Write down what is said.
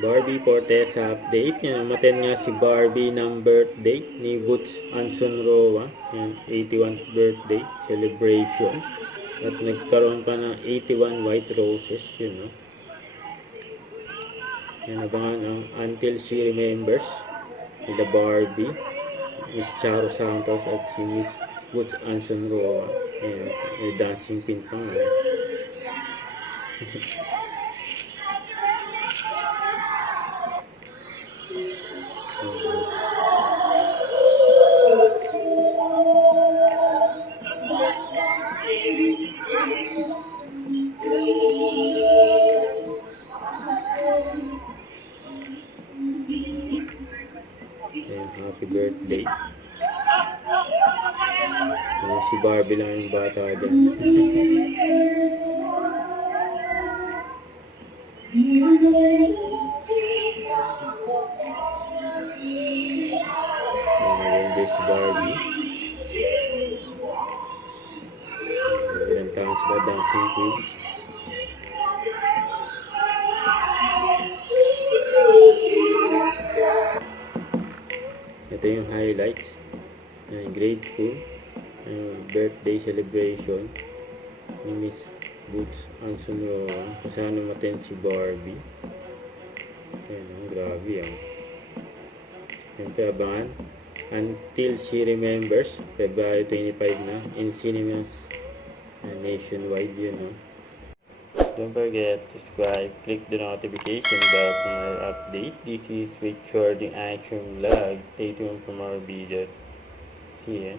Barbie Fortesa update. Yan, umaten nga si Barbie ng birthday ni Boots Anson Roa. Yan, 81th birthday celebration. At nagkaroon pa ng 81 white roses, yun, no? Yan, abangan ang Until She Remembers ni the Barbie, Miss Charo Santos at si Miss Boots Anson Roa. Yan, may dancing pin pa nga. Ayan, happy birthday. Ayan, si Barbie lang yung bata dyan. Ayan, nag-enjoy si Barbie. Ayan, tama sila dancing queen. Ito yung highlights. Ayan, grateful. Birthday celebration ni Miss Boots Anson Roa. Kasama umaten si Barbie. Ayan, grabe yan. Siyempre abangan Until She Remembers, February 25 na, in cinemas nationwide, yun, no? Don't forget to subscribe, click the notification bell for more update. This is Richard in Action Vlog. Stay tuned for more videos. See ya.